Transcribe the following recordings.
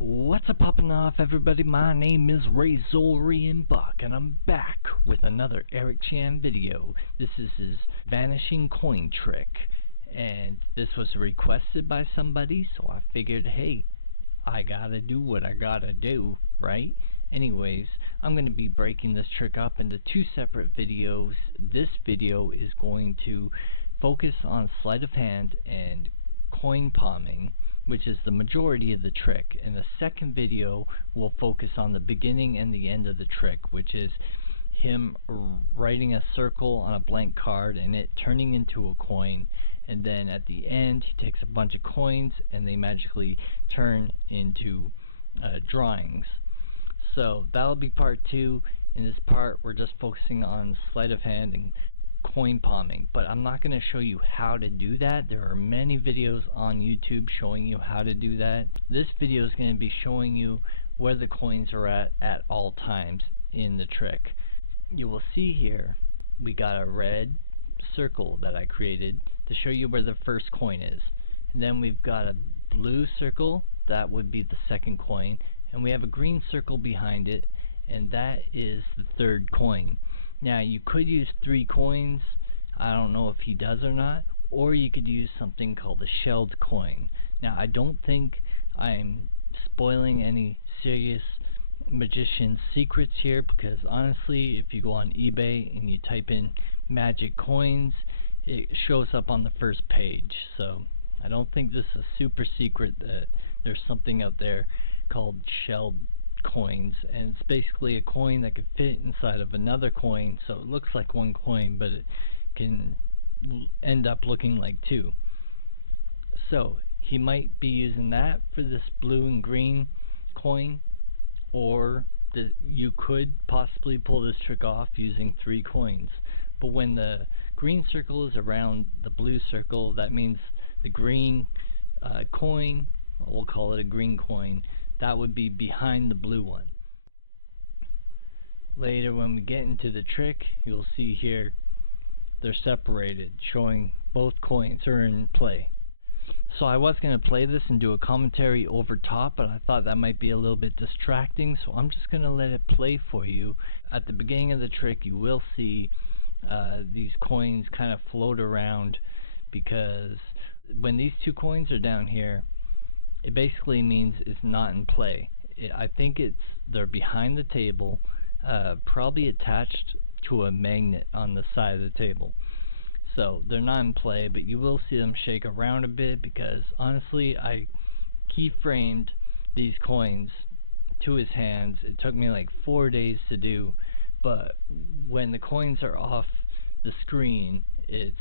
What's up poppin' off, everybody? My name is Razorian Buck, and I'm back with another Eric Chien video. This is his vanishing coin trick, and this was requested by somebody, so I figured, hey, I gotta do what I gotta do, right? Anyways, I'm going to be breaking this trick up into two separate videos. This video is going to focus on sleight of hand and coin palming, which is the majority of the trick, and the second video will focus on the beginning and the end of the trick, which is him writing a circle on a blank card and it turning into a coin, and then at the end he takes a bunch of coins and they magically turn into drawings. So that'll be part two. In this part we're just focusing on sleight of hand and coin palming, but I'm not going to show you how to do that. There are many videos on YouTube showing you how to do that. This video is going to be showing you where the coins are at all times in the trick. You will see here we got a red circle that I created to show you where the first coin is, and then we've got a blue circle that would be the second coin, and we have a green circle behind it, and that is the third coin. Now you could use 3 coins, I don't know if he does or not, or you could use something called a shelled coin. Now I don't think I'm spoiling any serious magician secrets here, because honestly if you go on eBay and you type in magic coins, it shows up on the first page. So I don't think this is a super secret that there's something out there called shelled coins, and it's basically a coin that could fit inside of another coin, so it looks like one coin but it can end up looking like 2. So he might be using that for this blue and green coin, or you could possibly pull this trick off using 3 coins. But when the green circle is around the blue circle, that means the green coin, we'll call it a green coin, that would be behind the blue one. Later when we get into the trick, you'll see here they're separated, showing both coins are in play. So I was going to play this and do a commentary over top, but I thought that might be a little bit distracting, so I'm just going to let it play for you. At the beginning of the trick you will see these coins kind of float around, because when these 2 coins are down here, it basically means it's not in play. I think they're behind the table, probably attached to a magnet on the side of the table. So they're not in play, but you will see them shake around a bit, because honestly I keyframed these coins to his hands. It took me like 4 days to do, but when the coins are off the screen it's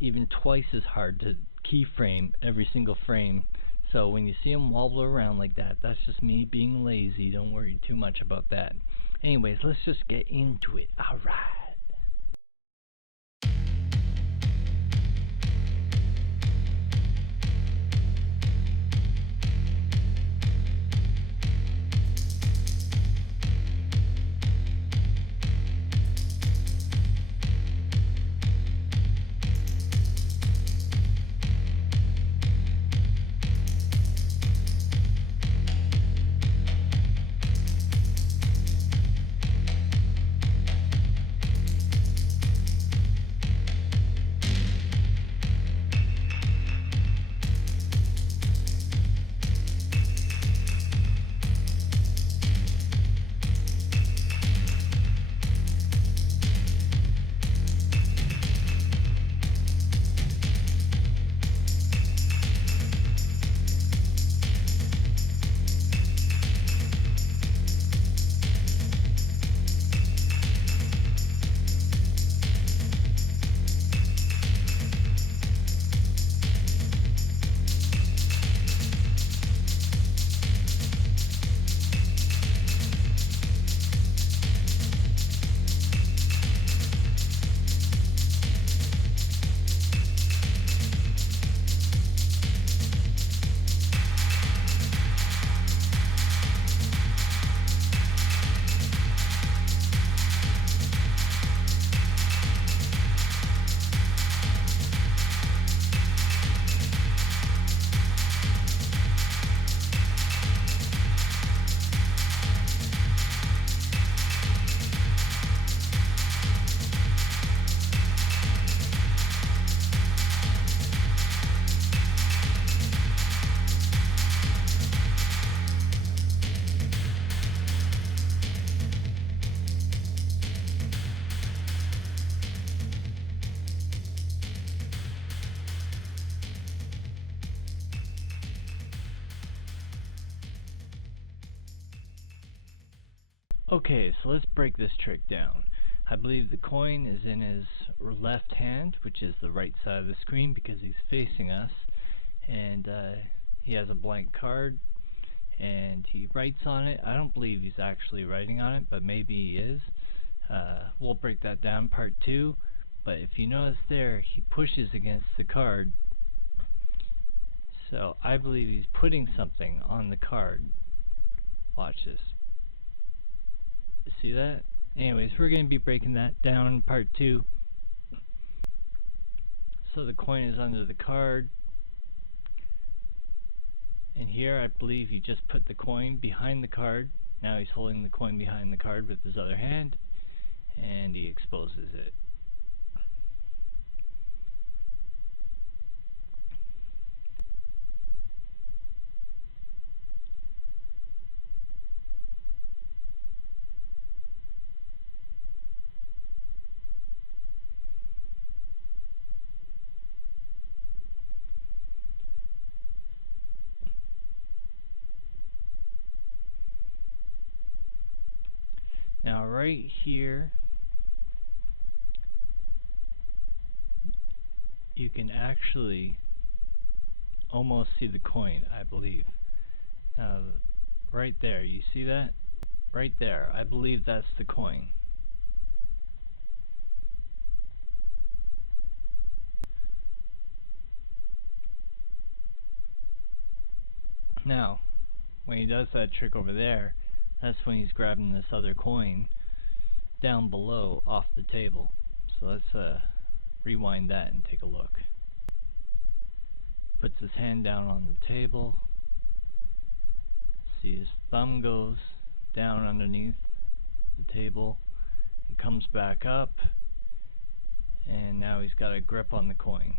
even twice as hard to keyframe every single frame. So when you see them wobble around like that, that's just me being lazy. Don't worry too much about that. Anyways, let's just get into it. Alright. Okay, so let's break this trick down. I believe the coin is in his left hand, which is the right side of the screen because he's facing us, and he has a blank card, and he writes on it. I don't believe he's actually writing on it, but maybe he is. We'll break that down part 2, but if you notice there, he pushes against the card, so I believe he's putting something on the card. Watch this. See that? Anyways, we're going to be breaking that down in part 2. So the coin is under the card, and here I believe he just put the coin behind the card. Now he's holding the coin behind the card with his other hand, and he exposes it. Now right here, you can actually almost see the coin, I believe. Now, right there, you see that? Right there, I believe that's the coin. Now, when he does that trick over there, that's when he's grabbing this other coin down below off the table. So let's rewind that and take a look. Puts his hand down on the table. See his thumb goes down underneath the table and comes back up, and now he's got a grip on the coin.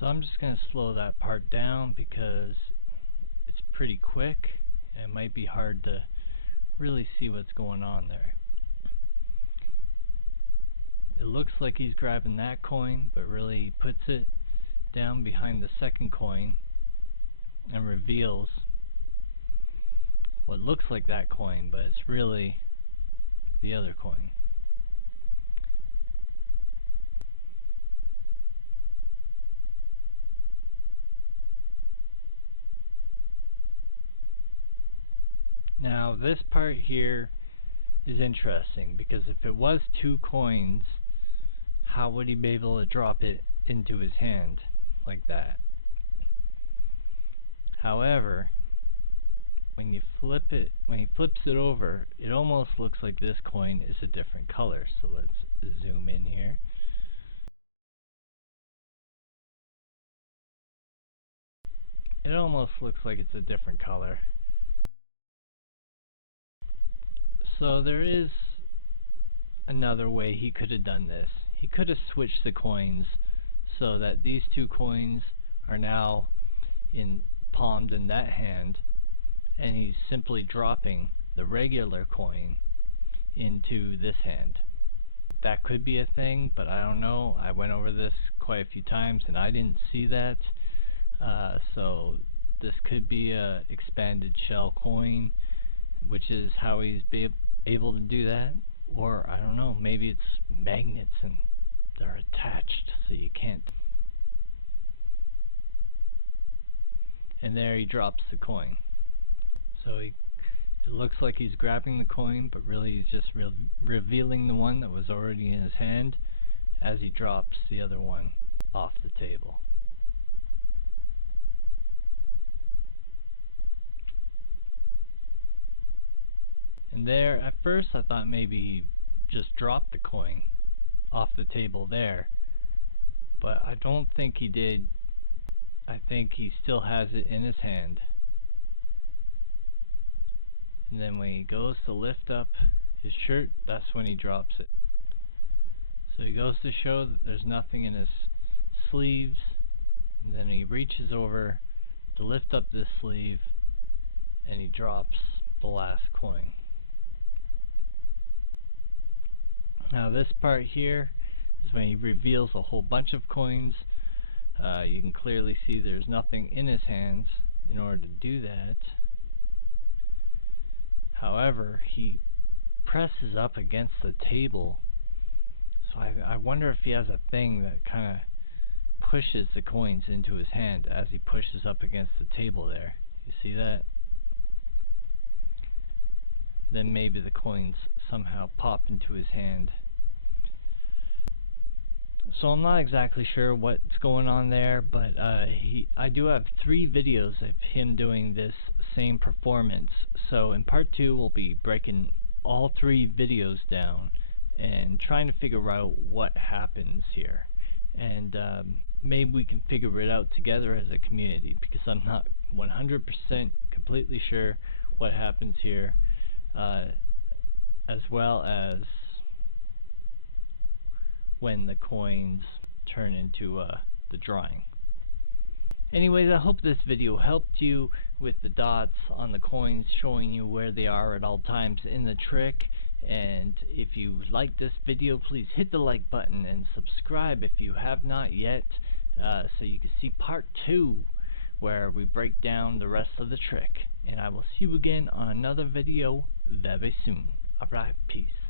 So I'm just going to slow that part down because it's pretty quick and it might be hard to really see what's going on there. It looks like he's grabbing that coin, but really he puts it down behind the second coin and reveals what looks like that coin, but it's really the other coin. Now this part here is interesting because if it was 2 coins, how would he be able to drop it into his hand like that? However, when you flip it, when he flips it over, it almost looks like this coin is a different color. So let's zoom in here. It almost looks like it's a different color. So there is another way he could have done this. He could have switched the coins so that these 2 coins are now palmed in that hand, and he's simply dropping the regular coin into this hand. That could be a thing, but I don't know. I went over this quite a few times and I didn't see that. So this could be a expanded shell coin, which is how he's able to do that. Or I don't know, maybe it's magnets and they're attached so you can't. And there he drops the coin. So it looks like he's grabbing the coin, but really he's just revealing the one that was already in his hand as he drops the other one off the table. And there, at first I thought maybe he just dropped the coin off the table there, but I don't think he did. I think he still has it in his hand. and then when he goes to lift up his shirt, that's when he drops it. So he goes to show that there's nothing in his sleeves, and then he reaches over to lift up this sleeve, and he drops the last coin. Now this part here is when he reveals a whole bunch of coins. You can clearly see there's nothing in his hands in order to do that. However, he presses up against the table, so I wonder if he has a thing that kind of pushes the coins into his hand as he pushes up against the table there. You see that? Then maybe the coins somehow pop into his hand. So I'm not exactly sure what's going on there, but I do have 3 videos of him doing this same performance. So in part 2 we'll be breaking all 3 videos down and trying to figure out what happens here. And maybe we can figure it out together as a community, because I'm not 100% completely sure what happens here, as well as when the coins turn into the drawing. Anyways, I hope this video helped you with the dots on the coins, showing you where they are at all times in the trick. And if you like this video, please hit the like button and subscribe if you have not yet, so you can see part 2 where we break down the rest of the trick. And I will see you again on another video very soon. Alright, peace.